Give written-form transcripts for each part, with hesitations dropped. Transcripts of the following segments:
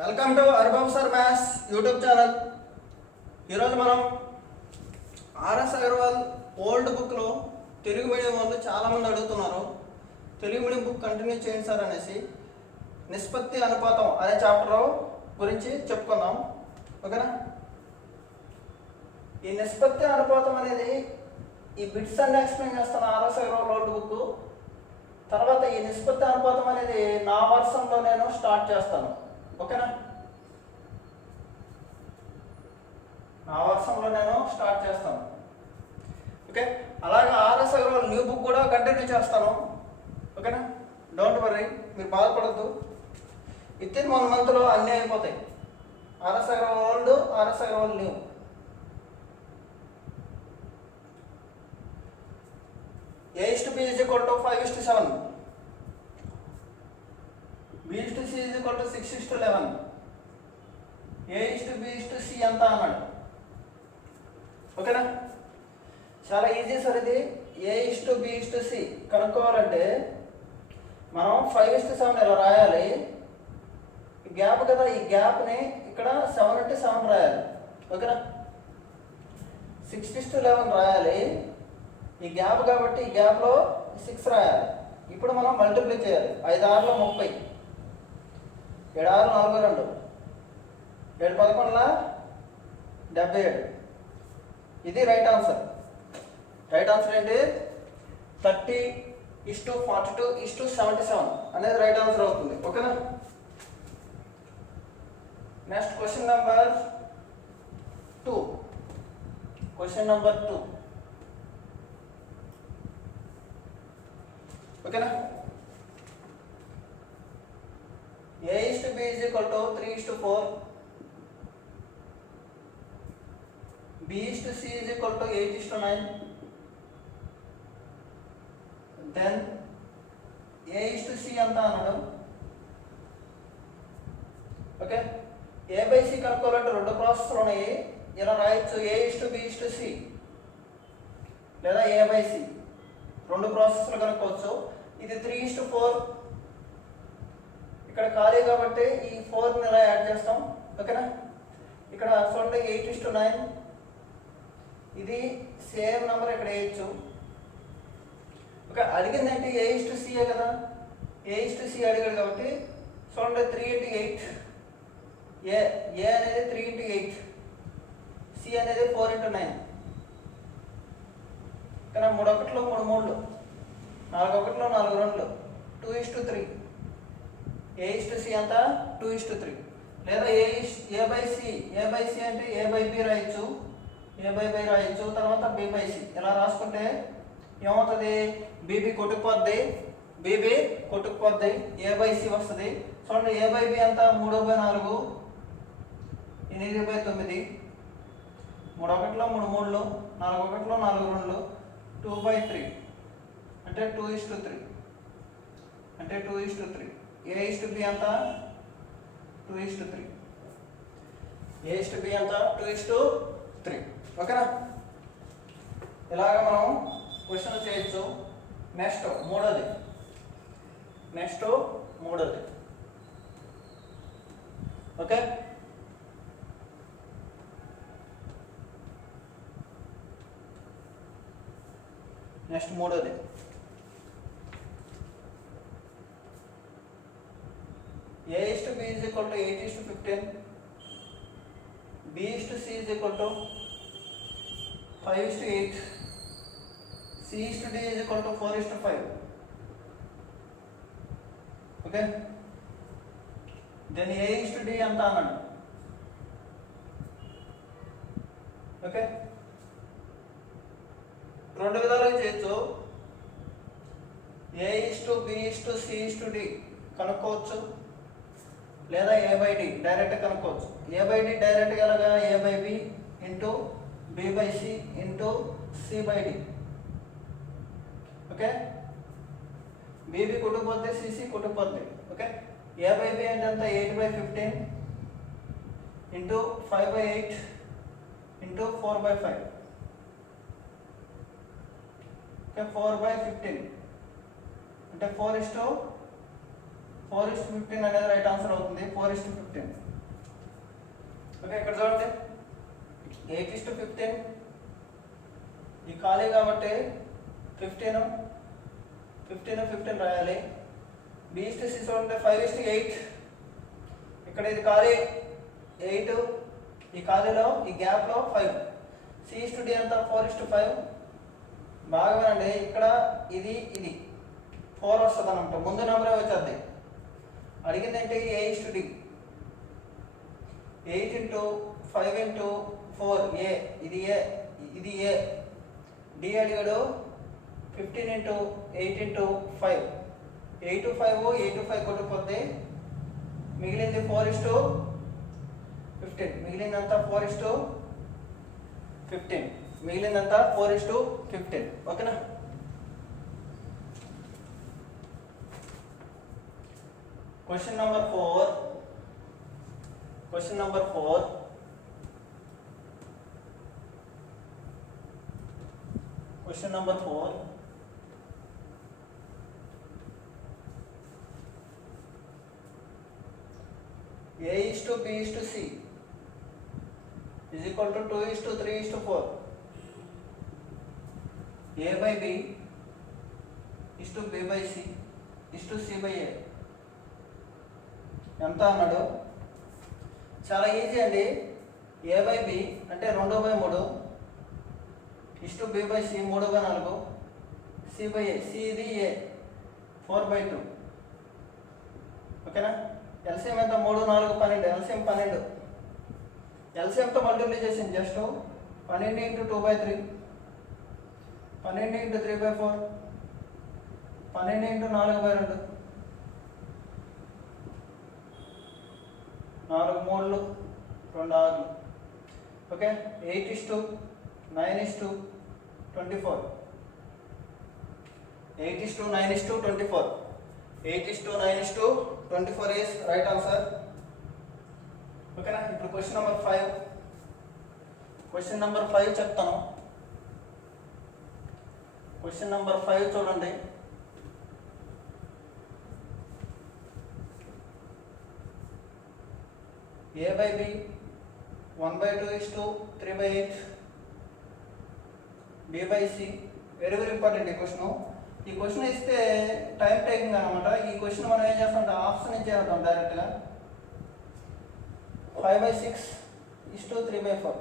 Welcome to అర్బమ్ sir maths YouTube channel. ఈరోజు మనం ఆర్ఎస్ అగర్వాల్ ఓల్డ్ బుక్లో తెలుగు మీడియం వాళ్ళు చాలామంది అడుగుతున్నారు, తెలుగు మీడియం బుక్ కంటిన్యూ చేయండి సార్ అనేసి. నిష్పత్తి అనుపాతం అనే చాప్టర్ గురించి చెప్పుకుందాం, ఓకేనా. ఈ నిష్పత్తి అనుపాతం అనేది ఈ బిట్స్ అన్ని ఎక్స్ప్లెయిన్ చేస్తాను ఆర్ఎస్ అగర్వాల్ ఓల్డ్ బుక్. తర్వాత ఈ నిష్పత్తి అనుపాతం అనేది నా వర్షంలో నేను స్టార్ట్ చేస్తాను, ఓకేనా. నా వర్షంలో నేను స్టార్ట్ చేస్తాను, ఓకే. అలాగే ఆర్ఎస్ అగర్వాల్ న్యూ బుక్ కూడా కంటిన్యూ చేస్తాను, ఓకేనా. డోంట్ వర్రీ, మీరు బాధపడద్దు. విత్ ఇన్ 1 మంత్లో అన్నీ అయిపోతాయి. ఆర్ఎస్ Agarwal old, RS Agarwal new. A/B is equal to 5:7. B/C is equal to 6:11. A/B/C ఎంత అన్నాడు, ఓకేనా. చాలా ఈజీ సార్ ఇది. A/B/C కనుక్కోవాలంటే మనం 5:7 ఇలా రాయాలి. గ్యాప్ కదా, ఈ గ్యాప్ని ఇక్కడ 7 అంటే 7 రాయాలి, ఓకేనా. 6:11 రాయాలి, ఈ గ్యాప్ కాబట్టి ఈ గ్యాప్లో 6 రాయాలి. ఇప్పుడు మనం మల్టిప్లై చేయాలి. 5 6 30, 7 6 42, 7 11 77. ఇది రైట్ ఆన్సర్. రైట్ ఆన్సర్ ఏంటి? 30:42:77 అనేది రైట్ ఆన్సర్ అవుతుంది, ఓకేనా. Next question number 2. Question number 2, ఓకేనా. A/B is equal to 3:4. B/C is equal to 8:9. Then A/C ఎంత అన్నాడు, ఓకే. A/C కనుక్కోవాలంటే 2 ప్రాసెస్లు ఉన్నాయి. ఇలా రాయొచ్చు, A/B/C లేదా A/C. 2 ప్రాసెస్లు కనుక్కోవచ్చు. ఇది 3:4. ఇక్కడ ఖాళీ కాబట్టి ఈ 4ని ఇలా యాడ్ చేస్తాం, ఓకేనా. ఇక్కడ చూడండి 8:9. ఇది సేమ్ నెంబర్ ఇక్కడ వేయచ్చు, ఓకే. అడిగిందంటే A/C కదా, A/C అడిగాడు కాబట్టి చూడండి 3 × 8. A అనేది 3 × 8, C అనేది 4 × 9, కానీ 3 1 3 3, 4 1 4 2, 2:3. A/C అంత 2:3. లేదా A/C అంటే A/B రాయొచ్చు, A/B రాయొచ్చు, తర్వాత B/C ఇలా రాసుకుంటే ఏమవుతుంది? BB కొట్టుకుపోద్ది, BB కొట్టుకుపోద్ది, A/C వస్తుంది. చూడండి A/B అంతా 3/4, 8/9, 3 1 3 3, 4 1 4 2, 2/3 అంటే 2:3 అంటే 2:3. A/B అంత 2:3, A/B అంత 2:3, ఓకేనా. ఇలాగ మనం క్వశ్చన్ చేయొచ్చు. నెక్స్ట్ మూడోది, ఓకే. నెక్స్ట్ మూడోది, A/B is equal to 8:15. B/C is equal to 5:8. C/D is equal to 4:5, okay. Then A/D ఎంత అన్నాడు, ఓకే. 2 విధాలుగా చేయొచ్చు. A/B/C/D కనుక్కోవచ్చు, లేదా A/D డైరెక్ట్ కనుక్కోవచ్చు. A/D డైరెక్ట్ ఎలాగా, A/B into B/C into C/D, okay. BB కొట్టుకుపోద్ది, CC కొట్టుకుపోద్ది, ఓకే. A/B అంటే ఎంత? 8/15 ఇంటూ 5/8 ఇంటూ 4/5, ఓకే. 4/15 అంటే 4:15 అనేది రైట్ ఆన్సర్ అవుతుంది. 4:15. ఓకే, ఇక్కడ చూడండి 8:15, ఈ ఖాళీ కాబట్టి 15 రాయాలి. B/C చూడండి 5:8, ఇక్కడ ఇది ఖాళీ 8, ఈ ఖాళీలో ఈ గ్యాప్లో 5. C/D ఎంత 4:5. బాగా వినండి, ఇక్కడ ఇది 4 వస్తుంది అనమాట, ముందు నెంబరే వచ్చేది. అడిగింది ఏంటి A/D, 8 × 5 × 4 A, ఇది A. D అడిగాడు 15 × 8 × 5, 8 × 5 కొట్టుకుపోతే మిగిలింది 4:15, మిగిలిందంతా 4:15, ఓకేనా. Question number 4. A/B/C is equal to 2:3:4. A/B is to B/C is to C/A. ఎంత అన్నాడు? చాలా ఈజీ అండి. A/B అంటే 2/3 is to B/C 3/4, C/A, C ఇది A 4/2, ఓకేనా. ఎల్సిఎం ఎంత 3, 4, 12, ఎల్సిఎం 12. ఎల్సిఎంతో మల్టిప్లై చేసింది జస్ట్ 12 × 2/3, 12 × 3/4, 12 × 4/2, 4 3 2 6. ఓకే, 8:9:24, 8:9:24, 8:9:24 is right answer. ఓకేనా. ఇప్పుడు క్వశ్చన్ నెంబర్ 5 చెప్తాను. క్వశ్చన్ నెంబర్ 5 చూడండి. A/B 1/2:3/8, B/C. వెరీ ఇంపార్టెంట్ ఈ క్వశ్చన్ ఇస్తే టైం టేకింగ్ అనమాట. ఈ క్వశ్చన్ మనం ఏం చేస్తామంటే ఆప్షన్ ఇచ్చేద్దాం డైరెక్ట్గా. 5/6:3/4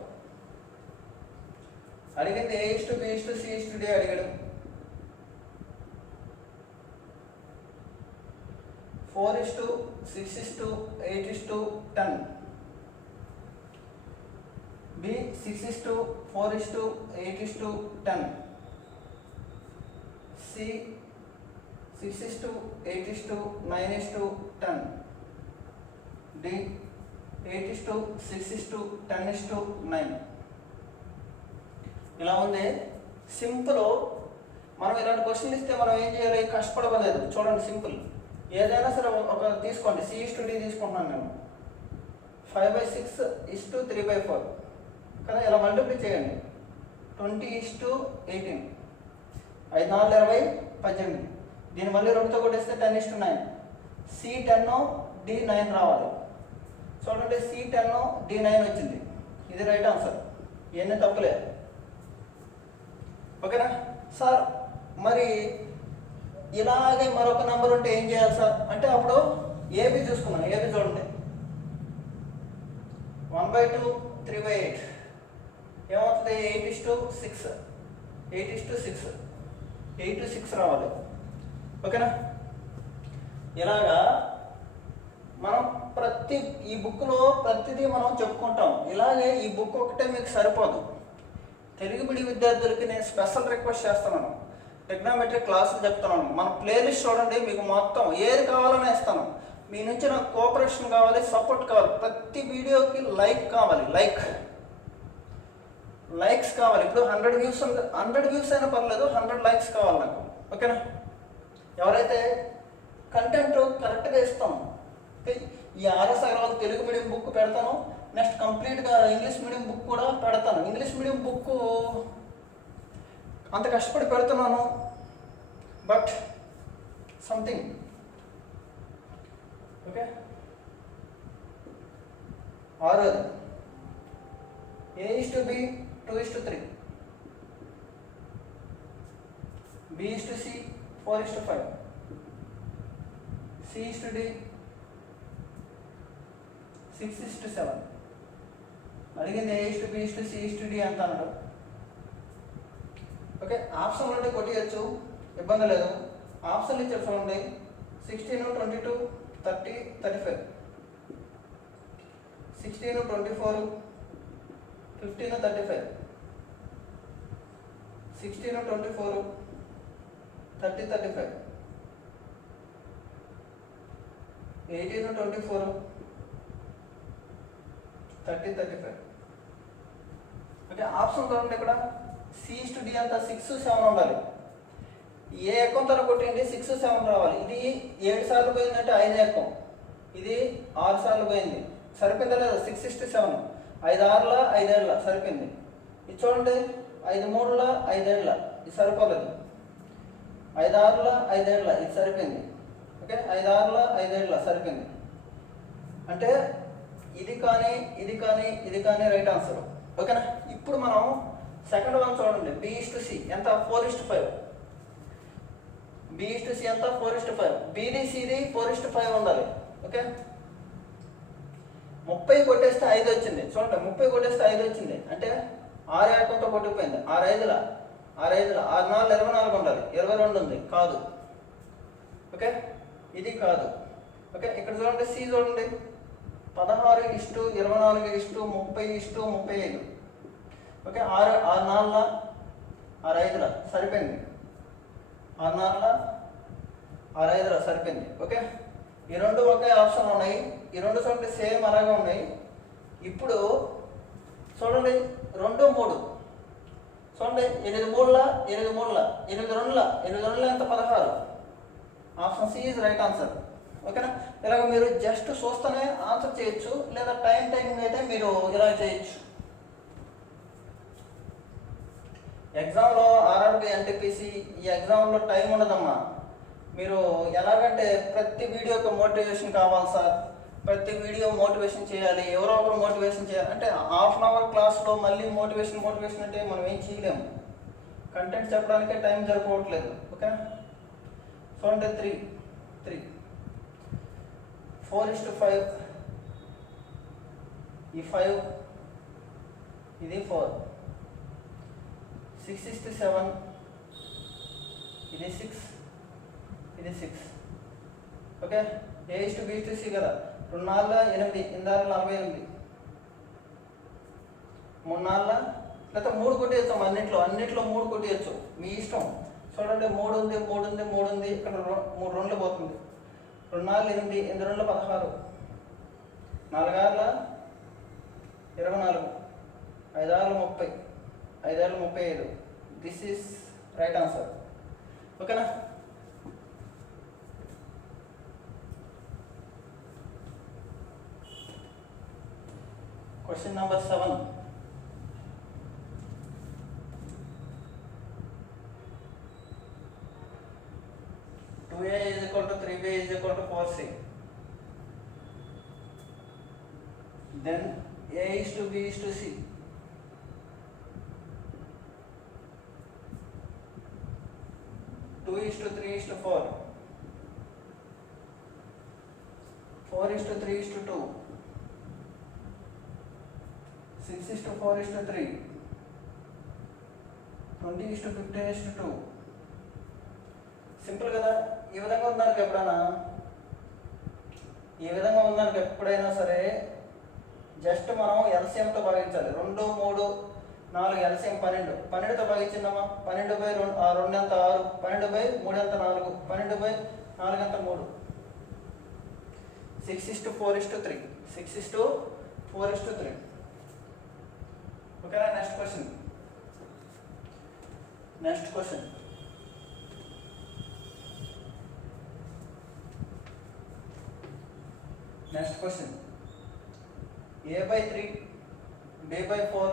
అడిగింది. A/B/C/D అడిగాడు. 4:6:8:10, B 6:4:8:10, C 6:8:9:10, D 8:6:10:9. ఇలా ఉంది. సింపుల్. మనం ఇలాంటి క్వశ్చన్ ఇస్తే మనం ఏం చేయాలి? కష్టపడలేదు. చూడండి, సింపుల్. ఏదైనా సరే ఒక తీసుకోండి. C/D తీసుకుంటున్నాను నేను. 5/6:3/4 కదా, ఇలా మల్టిప్లై చేయండి. 20:18, 5 4 20, 18. దీన్ని మళ్ళీ 2తో కొట్టేస్తే 10:9. C10 D9 రావాలి. చూడండి, C10 D9 వచ్చింది. ఇది రైట్ ఆన్సర్. ఇవన్నీ తప్పులే, ఓకేనా సార్. మరి ఇలాగే మరొక నెంబర్ ఉంటే ఏం చేయాలి సార్ అంటే, అప్పుడు AB చూసుకున్నాం. AB చూడండి, 1/2:3/8 ఏమవుతుంది? 8:6, 8:6 రావాలి, ఓకేనా. ఇలాగా మనం ఈ బుక్లో ప్రతిదీ మనం చెప్పుకుంటాం. ఇలాగే ఈ బుక్ ఒకటే మీకు సరిపోదు. తెలుగు మీడియం విద్యార్థులకి నేను స్పెషల్ రిక్వెస్ట్ చేస్తున్నాను. టెక్నామెట్రీ క్లాసులు చెప్తున్నాను. మన ప్లేలిస్ట్ చూడండి, మీకు మొత్తం ఏది కావాలని ఇస్తాను. మీ నుంచి నాకు కోఆపరేషన్ కావాలి, సపోర్ట్ కావాలి. ప్రతి వీడియోకి లైక్ కావాలి, లైక్స్ కావాలి. ఇప్పుడు 100 వ్యూస్ 100 వ్యూస్ అయినా పర్లేదు, 100 లైక్స్ కావాలి నాకు, ఓకేనా. ఎవరైతే కంటెంట్ కరెక్ట్గా ఇస్తాం. ఈ ఆర్ఎస్ అగర్వాల్ తెలుగు మీడియం బుక్ పెడతాను. నెక్స్ట్ కంప్లీట్గా ఇంగ్లీష్ మీడియం బుక్ కూడా పెడతాను. ఇంగ్లీష్ మీడియం బుక్ అంత కష్టపడి పెడుతున్నాను, బట్ సంథింగ్, ఓకే. 6వ A:B 2:3, B:C 4:5, C:D 6:7. అడిగింది A:B:C:D ఎంత అన్నాడు. ఓకే, ఆప్షన్లు అంటే కొట్టియచ్చు, ఇబ్బంది లేదు. ఆప్షన్లు ఇచ్చారు చూడండి, 16, 22, 30, 35, 16, 24, 15, 35, 16, 24, 30, 35, 18, 24, 30, 35. ఓకే, ఆప్షన్ చూడండి ఇక్కడ C:D అంతా 6, 7 ఉండాలి. ఏ ఎక్కం తర కొట్టండి 6, 7 రావాలి. ఇది 7 సార్లు పోయిందంటే 5 ఎక్కం, ఇది 6 సార్లు పోయింది. సరిపోయిందా లేదా? 6:7, 5 6ల 5 ఏళ్ళ సరిపోయింది. ఇది చూడండి 5 3ల 5 ఏళ్ళ, ఇది సరిపోలేదు. 5 6ల 5 ఏళ్ళ, ఇది సరిపోయింది. ఓకే, 5 6ల 5 ఏళ్ళ సరిపోయింది. అంటే ఇది కానీ ఇది కానీ ఇది కానీ రైట్ ఆన్సర్. ఓకేనా. ఇప్పుడు మనం సెకండ్ వన్ చూడండి, B:C ఎంత? 4:5. B:C ఎంత? 4:5. BD CD 4:5 ఉండాలి. ఓకే, 30 కొట్టేస్తే 5 వచ్చింది. చూడండి 30 కొట్టేస్తే 5 వచ్చింది అంటే 6 ఏకంతో కొట్టుకుపోయింది. 6 5ల 6 4 24 ఉండాలి. 22 ఉంది, కాదు. ఓకే, ఇది కాదు. ఓకే, ఇక్కడ చూడండి C చూడండి 16:24:30:35. ఓకే, 6 4ల 6 5ల సరిపోయింది. 6 4ల 6 5ల సరిపోయింది. ఓకే, ఈ రెండు ఒకే ఆప్షన్ ఉన్నాయి. ఈ రెండు చూడండి సేమ్ అలాగే ఉన్నాయి. ఇప్పుడు చూడండి 2 3 చూడండి 8 3ల 8 3ల 8 2ల 8 2ల ఎంత? 16. Option C is right answer. ఓకేనా. ఇలాగ మీరు జస్ట్ చూస్తూనే ఆన్సర్ చేయొచ్చు, లేదా టైం టైమింగ్ అయితే మీరు ఇలా చేయొచ్చు. ఎగ్జామ్లో RRB NTPC ఈ ఎగ్జామ్లో టైం ఉండదమ్మా. మీరు ఎలాగంటే ప్రతి వీడియోకి మోటివేషన్ కావాలి సార్, ప్రతి వీడియో మోటివేషన్ చేయాలి, ఎవరో ఒకరు మోటివేషన్ చేయాలి అంటే హాఫ్ అన్ అవర్ క్లాస్లో మళ్ళీ మోటివేషన్ అంటే మనం ఏం చేయలేము. కంటెంట్ చెప్పడానికే టైం సరిపోవట్లేదు. ఓకే, చూడండి 3 4:5, ఈ 5 ఇది 4, 6:7, ఇది 6, ఇది 6. ఓకే, A:B:C కదా, 2 4ల 8, 8 48, 3 4ల లేకపోతే 3 కొట్టేయచ్చు. అన్నిట్లో 3 కొట్టేయచ్చు, మీ ఇష్టం. చూడండి 3 ఉంది 3 ఉంది 3 ఉంది, ఇక్కడ 3 2లు పోతుంది. 2 4 8, 8 2ల 16, 4 6ల 24, 5 6ల 30, 5 6ల 35. This is right answer. ఓకేనా. Question number 7. A is equal to 3B is equal to 4C. Then A is to B is to C. 2 is to 3 is to 4. 4 is to 3 is to 2. 6 is to 4 is to 3. 20 is to 15 is to 2. సింపుల్ కదా. ఈ విధంగా ఉందనుకో ఎప్పుడైనా సరే జస్ట్ మనం ఎల్సిఎంతో భాగించాలి. 2 3 4 ఎల్సిఎం 12, 12తో భాగించిందమ్మా. 12/2 ఎంత 6, 12/3 ఎంత 4, 12/4 ఎంత 3. 6:4:3, 6:4:3. ఓకేనా. Next question. Next question. A/3, B/4,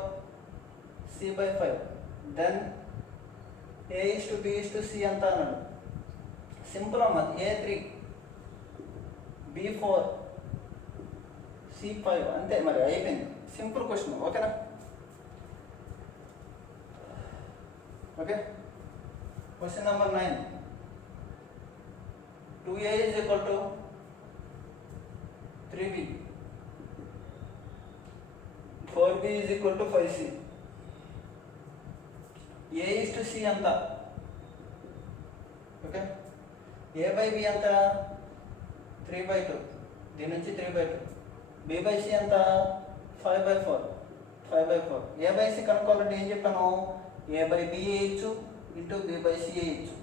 C/5. Then A is to B is to C అంత అన్నాడు. సింపుల్ అమ్మ. A3, B4, C5 అంతే, మరి అయిపోయింది. Simple question. ఓకేనా. Okay. Question number 9. 2a is equal to 3b. 4b is equal to 5c. a is to c anta. Okay. a by b anta 3/2. దీని నుంచి 3/2. b by c anta 5/4. 5/4. a by c కనుక్కోవాలంటే ఏం చెప్పాను? a by b వేయచ్చు into b by c వేయచ్చు.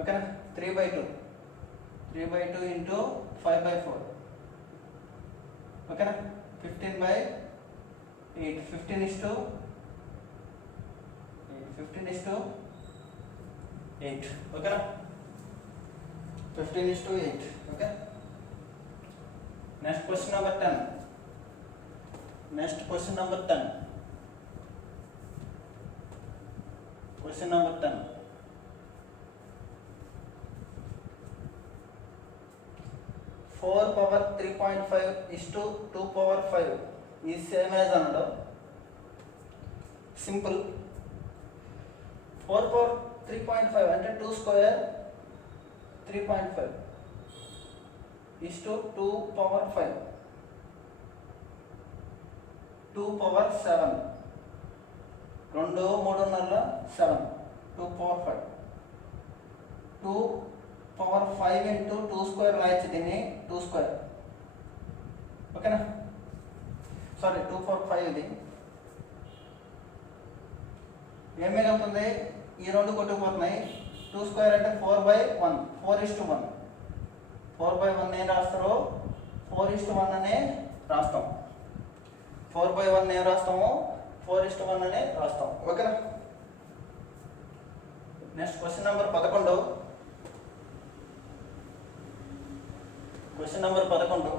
ఓకేనా? 3/2. 3/2 ఇంటూ 5/4. ఓకేనా? 15/8. 15 is to 8. ఓకేనా? 15 is to 8. Okay. Next question number 10. Question number 10. 4 power 3.5 is to 2 power 5 is same as another. Simple. 4 power 3.5 అంటే 2 square 3.5 is to 2 power 5. 2 power 7. 2 3 7. 2 power 5. 2 power 5 into 2 square రాయొచ్చు దీన్ని 2 square. ఓకేనా? సారీ 2 power 5 ఇది. ఏం మిగులుతుంది? ఈ రెండు కొట్టుకుపోతున్నాయి. 2 square అంటే 4/1. 4:1. 4/1 ఏం రాస్తారో 4:1 అనే రాస్తాం. 4/1 ఏం రాస్తాము? 4:1 అనే రాస్తాం. ఓకేనా? Next question number 11. Question number 11.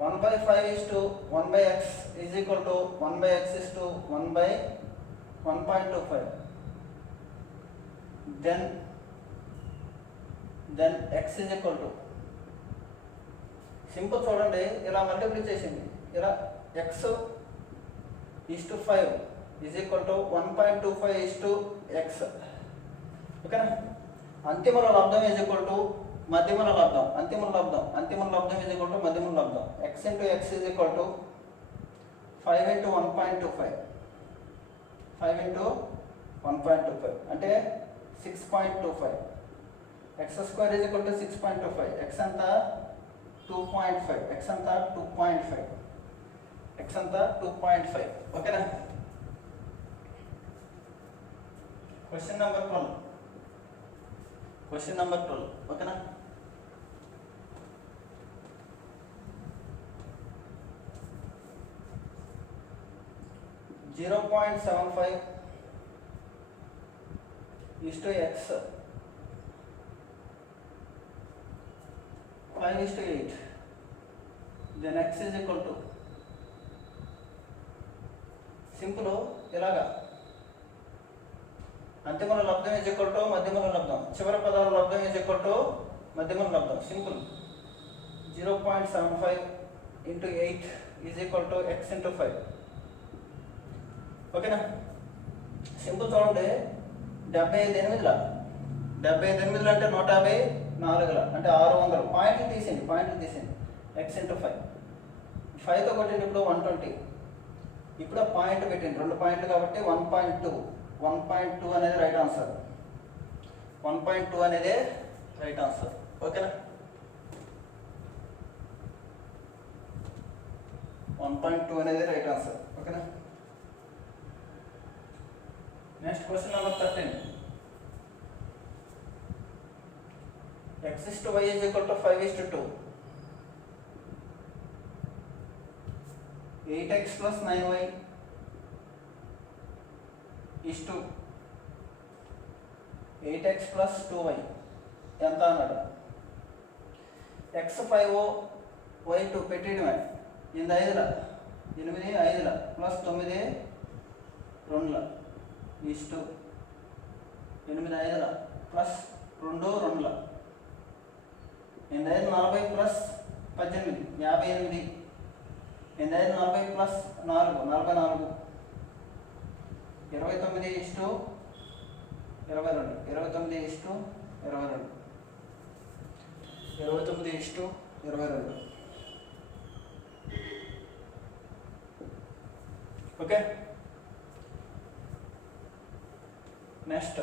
1/5 is to 1/x is equal to 1/x is to 1/1.25. Then x is equal to, simple చూడండి, ఇలా మల్టిప్లై చేసింది. ఇలా x is to 5 is equal to 1.25 is to x. ఓకేనా? అంతిమల లబ్ధం is equal to మధ్యమల లబ్ధం. అంతిమల లబ్ధం is equal to మధ్యమల లబ్ధం. x into x is equal to 5 into 1.25. 5 into 1.25 అంటే 6.25. x square is equal to 6.25. x అంతా 2.5. x అంతా 2.5. x అంతా 2.5. ఓకేనా? Question number 12. ఓకేనా? (0.75) is to x. 5 is to 8. Then x is equal to, simple ఇలాగా, అంతిమల లబ్ధం is equal to మధ్యమల లబ్ధం, చివరి పదాల లబ్ధం is equal to మధ్యమల లబ్ధం. Simple. 0.75 into 8 is equal to x into 5. ఓకేనా? సింపుల్ చూడండి. 75 అంటే 154 అంటే 600. పాయింట్లు తీసేయండి. x into 5. 5తో కొట్టింది ఇప్పుడు 120. ఇప్పుడు ఆ పాయింట్ పెట్టింది, 2 పాయింట్లు కాబట్టి 1.2. 1.2 అనేది రైట్ ఆన్సర్. 1.2 అనేది రైట్ ఆన్సర్. ఓకేనా? 1.2 అనేది రైట్ ఆన్సర్. ఓకేనా? Next question number 13. x is to y is equal to 5 is to 2. 8x plus 9y is to 8x plus 2y ఎంత అన్నాడు? x 5 y 2 పెట్టేయడమే. 8 5 ప్లస్ 9 2 is to 8 5 ప్లస్ 2 2. 8 40 ప్లస్ 18 58. 8 40 ప్లస్ 4 44. 29:22 29:22 29:22 okay. Next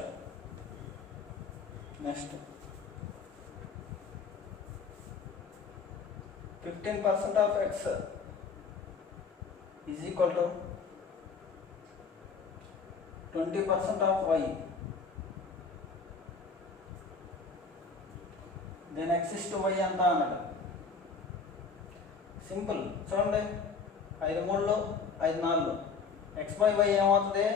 15% of x is equal to 20% of y, then x is to y ఎంత అన్నాడు. సింపుల్ చూడండి, 5 3 5 4 x by y ఏమవుతుంది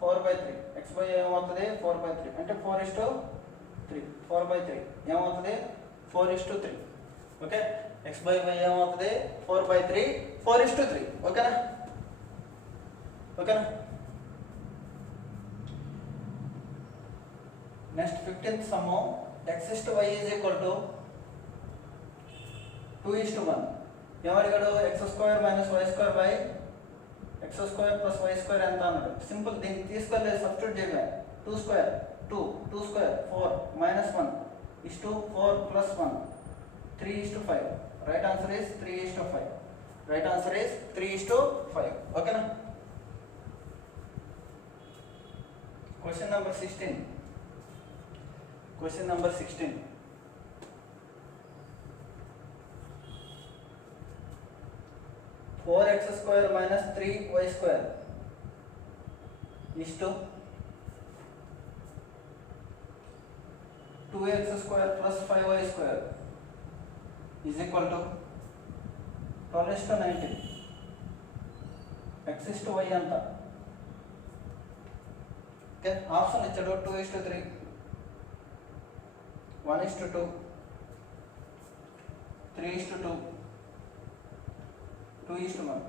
4/3, x by y ఏమవుతుంది 4/3 అంటే 4:3 4/3 ఏమవుతుంది 4:3 ఓకే. x by y ఏమవుతుంది 4/3 4:3 ఓకేనా. Next 15th some x is to y is equal to 2:1 ఏమడిగాడు x² - y² x² + y² ఎంత అన్నాడు. సింపుల్, దీన్ని తీసుకెళ్ళి సబ్స్టిట్యూట్ చేయగా 2² 4 -1 is to 4 + 1 3:5. Right answer is 3:5. Right answer is 3:5 ఓకేనా. క్వశ్చన్ నెంబర్ 16 4x² - 3y² is to 2x² + 5y² is equal to 12:19. x is to y అంత okay. Option ఇచ్చాడు 2:3 1:2 3:2 2:1.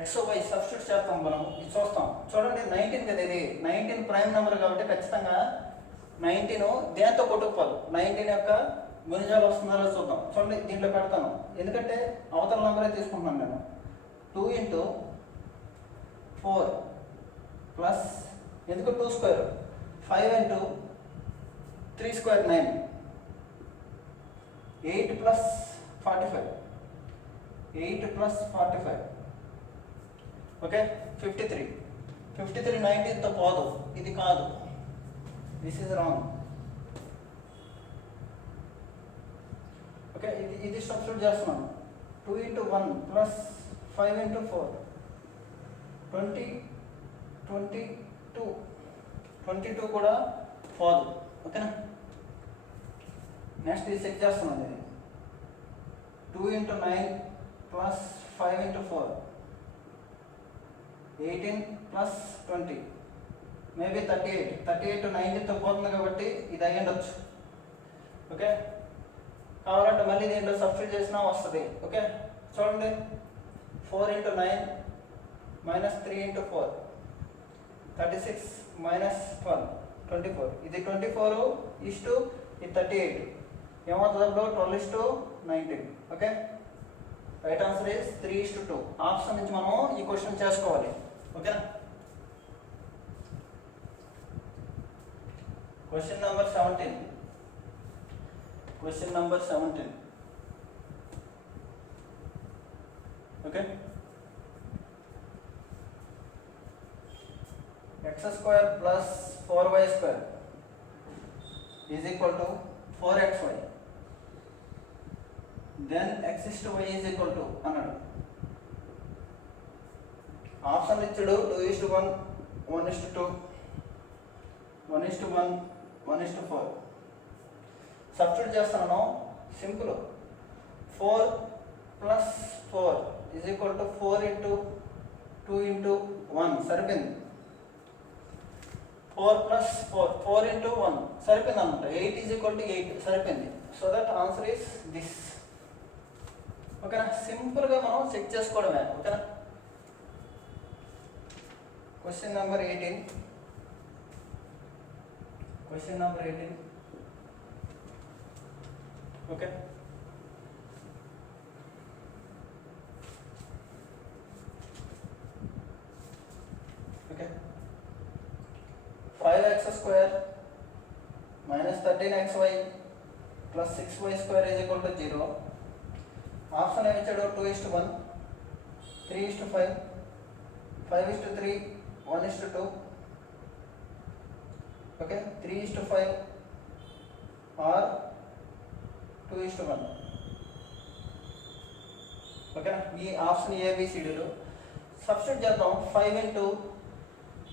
x y substitute చేస్తాం మనం, ఇది చూస్తాం చూడండి. 19 కదా, ఇది 19 ప్రైమ్ నెంబర్ కాబట్టి ఖచ్చితంగా 19 దేంతో కొట్టుకుపోదు. 19 యొక్క గుణిజాలు వస్తున్నారో చూద్దాం. చూడండి, దీంట్లో పెడతాను ఎందుకంటే అవతల నెంబరే తీసుకుంటున్నాను నేను. 2 × 4 ప్లస్ ఎందుకు 2² 5 × 3² 9 8 + 45 ఓకే. 53 19తో పోదు, ఇది కాదు, దిస్ ఈజ్ రాంగ్ ఓకే. ఇది సబ్స్టిట్యూట్ చేస్తున్నాను. 2 × 1 + 5 × 4 22 కూడా పోదు ఓకేనా. నెక్స్ట్ ఇది చెక్ చేస్తున్నాను. ఇది 2 × 9 + 5 × 4 18 + 20 మేబీ 38 19తో పోతుంది కాబట్టి ఇది అయ్యి ఉండొచ్చు ఓకే. కావాలంటే మళ్ళీ దీంట్లో సబ్స్టిట్యూట్ చేసినా వస్తుంది ఓకే. చూడండి, 4 × 9 - 3 × 4 36 - 12 24. ఇది 24 is to ఇది 38 ఏమవుతుంది అప్పుడు 12:19 ఓకే. Right answer is 3:2. ఆప్షన్ నుంచి మనం ఈ క్వశ్చన్ చేసుకోవాలి ఓకేనా. Question number 17 okay. x² + 4y² is equal to 4xy. then x is to y is equal to అన్నాడు. ఆప్షన్ ఇచ్చాడు 2:1 1:2 1:1 1:4. సబ్స్టిట్యూట్ చేస్తున్నాను. సింపుల్, 4 + 4 is equal to 4 × 2 × 1 సరిపోయింది. 4 + 4 × 1 సరిపోయింది అనమాట. 8 is equal to 8 సరిపోయింది. So that answer is this ఓకేనా. సింపుల్గా మనం చెక్ చేసుకోవడమే ఓకేనా. Question number 18 okay. Okay square minus 13xy plus 6y square is equal to 0. Option ఏమి ఇచ్చాడు? 2:1, 3:5, 5:3, 1:2. ఓకే, 3:5 or 2:1. ఓకేనా? ఈ ఆప్షన్ ఏబిసిడీలు సబ్స్టిట్యూట్ చేద్దాం. 5 into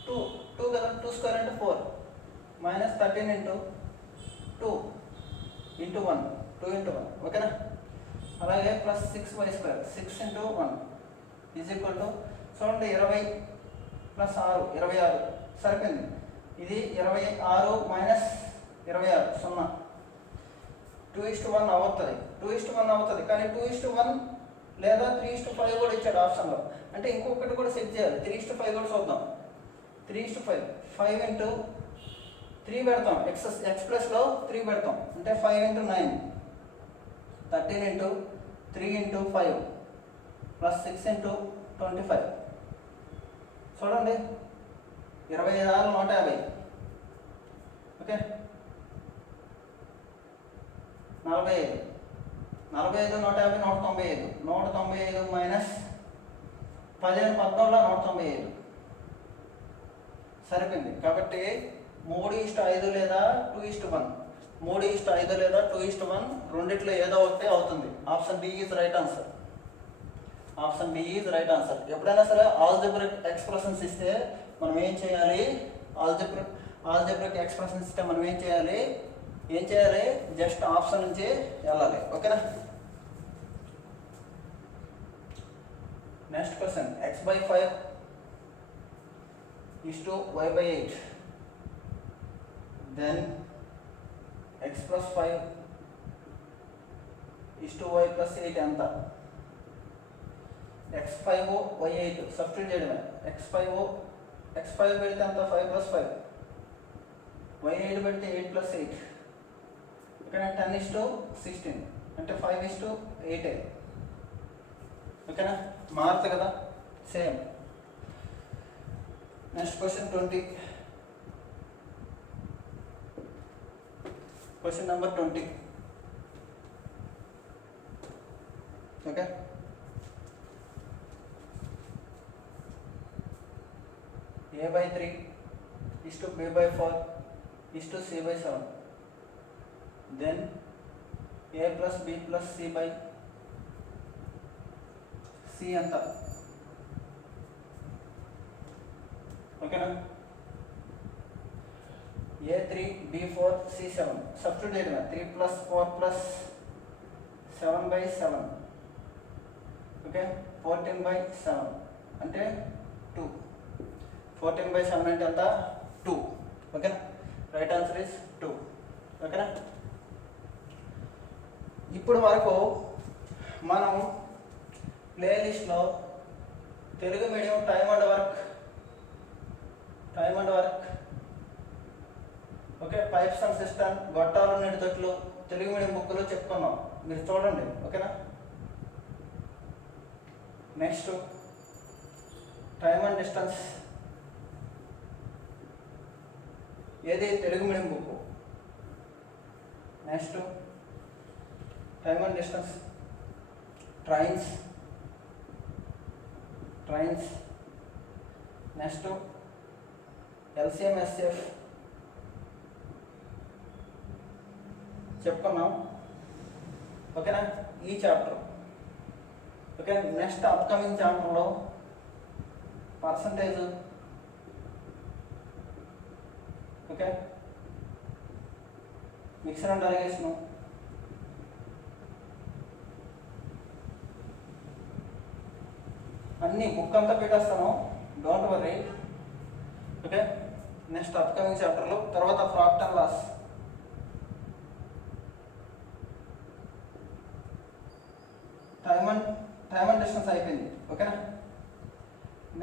2 కదా, 2 square అంటే 4 minus 13 into 2 into 1, 2 into 1. ఓకేనా? అలాగే ప్లస్ 6y square, 6 into 1 ఈజ్ ఈక్వల్ టు చూడండి 20 ప్లస్ 6, 26 సరిపోయింది. ఇది 26 మైనస్ 26 0. 2:1 అవుతుంది, 2:1 అవుతుంది. కానీ 2:1 లేదా 3:5 కూడా ఇచ్చాడు ఆప్షన్లో. అంటే ఇంకొకటి కూడా సెట్ చేయాలి. 3:5 కూడా చూద్దాం. 3:5, 5 into 3 పెడతాం, ఎక్స్ ప్లస్లో 3 పెడతాం అంటే 5 into 9, 13 into 3 into 5 ప్లస్ 6 into 25. చూడండి 25 150. ఓకే, 45, 150, 195, 195 మైనస్ 15, 14, 195 సరిపోయింది. కాబట్టి 3:5 లేదా 2:1, 3:5 లేదా 2:1 రెండిట్లో ఏదో ఒకటి అవుతుంది. Option B is right answer. Option B is right answer. ఎప్పుడైనా సరే ఆల్జీబ్రిక్ ఎక్స్ప్రెషన్స్ ఇస్తే మనం ఏం చేయాలి? ఆల్జీబ్రిక్ ఎక్స్ప్రెషన్స్ ఇస్తే మనం ఏం చేయాలి? జస్ట్ ఆప్షన్ నుంచి వెళ్ళాలి. ఓకేనా? Next question, x/5 is to y/8, then x plus 5 is to y plus 8 ఎంత? x5 y8 సబ్స్టిట్యూట్ చేయడమే. x5 పెడితే ఎంత? 5 plus 5, y8 పెడితే 8 plus 8. ఇక్కడ 10:16 అంటే 5:8. ఓకేనా? మార్చు కదా, same. Next question 20. Question number 20. Okay, a/3 is to b/4 is to c/7, then a plus b plus c by c ఎంత? ఓకేనా? a3 b4 c7 సబ్స్టిట్యూట్ చేయడమే. 3 plus 4 plus 7/7. ఓకే, 14/7 అంటే 2. 14/7 అంటే ఎంత? 2. ఓకేనా? Right answer is 2. ఓకేనా? ఇప్పుడు వరకు మనం ప్లేలిస్ట్లో Telugu medium time and work, okay, pipes and system, గొట్టాలు, నీటి తొట్లు, తెలుగు మీడియం బుక్లో చెప్పుకున్నాం. మీరు చూడండి. ఓకేనా? నెక్స్ట్ టైమ్ అండ్ డిస్టెన్స్, ఏది? Telugu medium book. Next time and distance, trains. Next LCM ఎస్ఎఫ్ చెప్పుకున్నాం. ఓకేనా? ఈ చాప్టర్. ఓకే, నెక్స్ట్ అప్కమింగ్ చాప్టర్లో percentage, okay, mixer and derivation, అన్నీ బుక్ అంతా పెట్టేస్తాను, don't worry. Okay, next upcoming చాప్టర్లో. తర్వాత profit and loss, time and distance అయిపోయింది. ఓకేనా?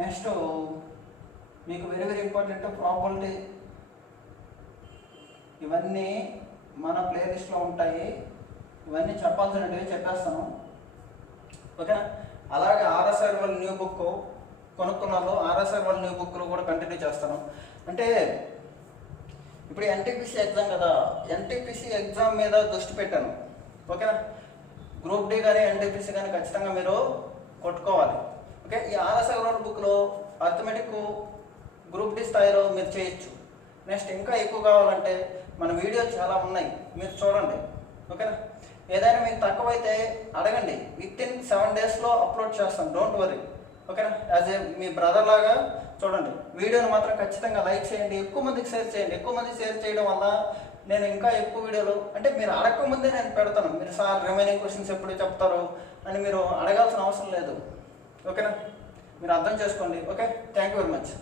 నెక్స్ట్ మీకు వెరీ ఇంపార్టెంట్ ప్రాబబిలిటీ. ఇవన్నీ మన ప్లేలిస్ట్లో ఉంటాయి. ఇవన్నీ చెప్పాల్సినవి చెప్పేస్తాను. ఓకేనా? అలాగే ఆర్ఎస్ఆర్ వాళ్ళ న్యూ బుక్ కొనుక్కున్నాను. ఆర్ఎస్ఆర్ వాళ్ళ న్యూ బుక్లో కూడా కంటిన్యూ చేస్తాను. అంటే ఇప్పుడు ఎన్టీపీసీ ఎగ్జామ్ కదా, ఎన్టీపీసీ ఎగ్జామ్ మీద దృష్టి పెట్టాను. ఓకేనా, గ్రూప్ డి కానీ ఎన్టీపీసీ కానీ ఖచ్చితంగా మీరు కొట్టుకోవాలి. ఓకే, ఈ ఆర్ఎస్ అగర్వాల్ బుక్లో అర్థమెటిక్ గ్రూప్ డి స్థాయిలో మీరు చేయొచ్చు. నెక్స్ట్ ఇంకా ఎక్కువ కావాలంటే మన వీడియోలు చాలా ఉన్నాయి, మీరు చూడండి. ఓకేనా, ఏదైనా మీకు తక్కువైతే అడగండి, విత్-ఇన్ 7 డేస్లో అప్లోడ్ చేస్తాను, డోంట్ వరీ. ఓకేనా, యాజ్ ఏ మీ బ్రదర్ లాగా చూడండి. వీడియోని మాత్రం ఖచ్చితంగా లైక్ చేయండి, ఎక్కువ మందికి షేర్ చేయండి. ఎక్కువ మందికి షేర్ చేయడం వల్ల నేను ఇంకా ఎక్కువ వీడియోలు, అంటే మీరు అడగకముందే నేను పెడతాను. మీరు సార్ రిమైనింగ్ క్వశ్చన్స్ ఎప్పుడు చెప్తారు అని మీరు అడగాల్సిన అవసరం లేదు. ఓకేనా, మీరు అర్థం చేసుకోండి. Okay, thank you very much.